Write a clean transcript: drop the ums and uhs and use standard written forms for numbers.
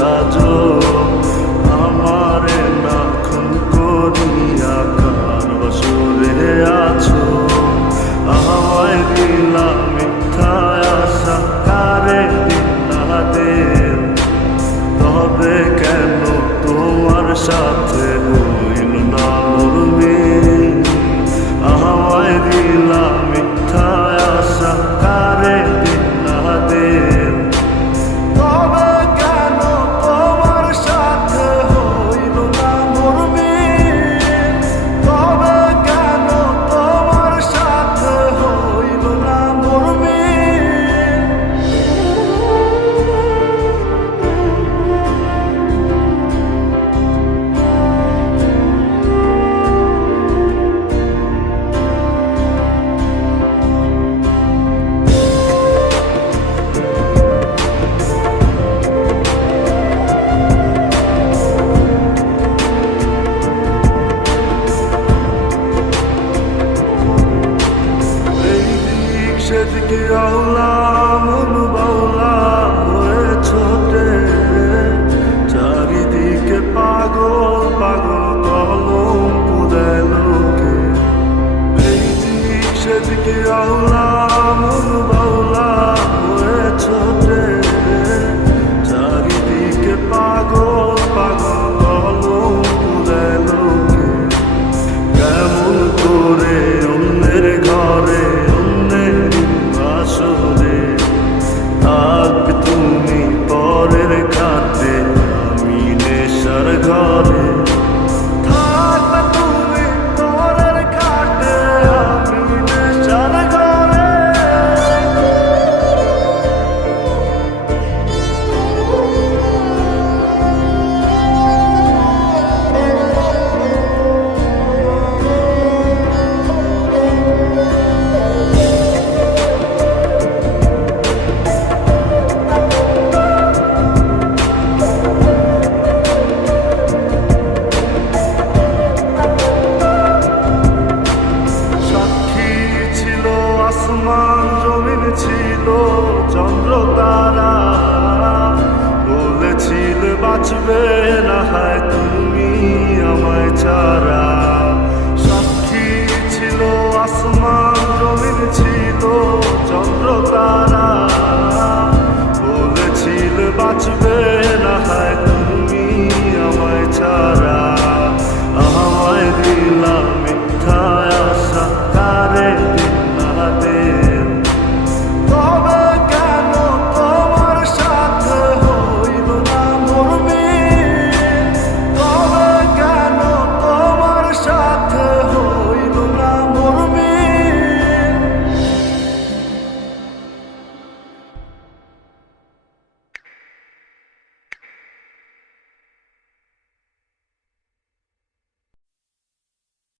সাজো আমারে না খুন করিয়া কার বাসরে আছো আমায় দিলা মিথ্যা আশা কারে দিলা দেব তবে কেন তোমার সাথে হইল না মোর মিল আমায় দিলা মিথ্যা আশা কারে দিলা দেব তবে কেন তোমার সাথে হইল না মোর মিল তবে কেন তোমার সাথে হইল না মোর মিল সেদিকে আওলা মন বাউলা হয়ে ছোটে চারিদিকে পাগল পাগল কলম পুরায় লোকে এই দিক সেদিকে আওলা মন বাউলা হয়ে ছোটে চারিদিকে পাগল পাগল কলম পুরায় লোকে কেমন করে অন্যের ঘরে থাকবে তুমি পরের খাতে আমি নেশার ঘরে থাকবে তুমি পরের খাতে আমি নেশার ঘরে আসমান জমিন ছিল চন্দ্র তারা বলেছিলে বাঁচবে না হয় তুমি আমায় ছাড়া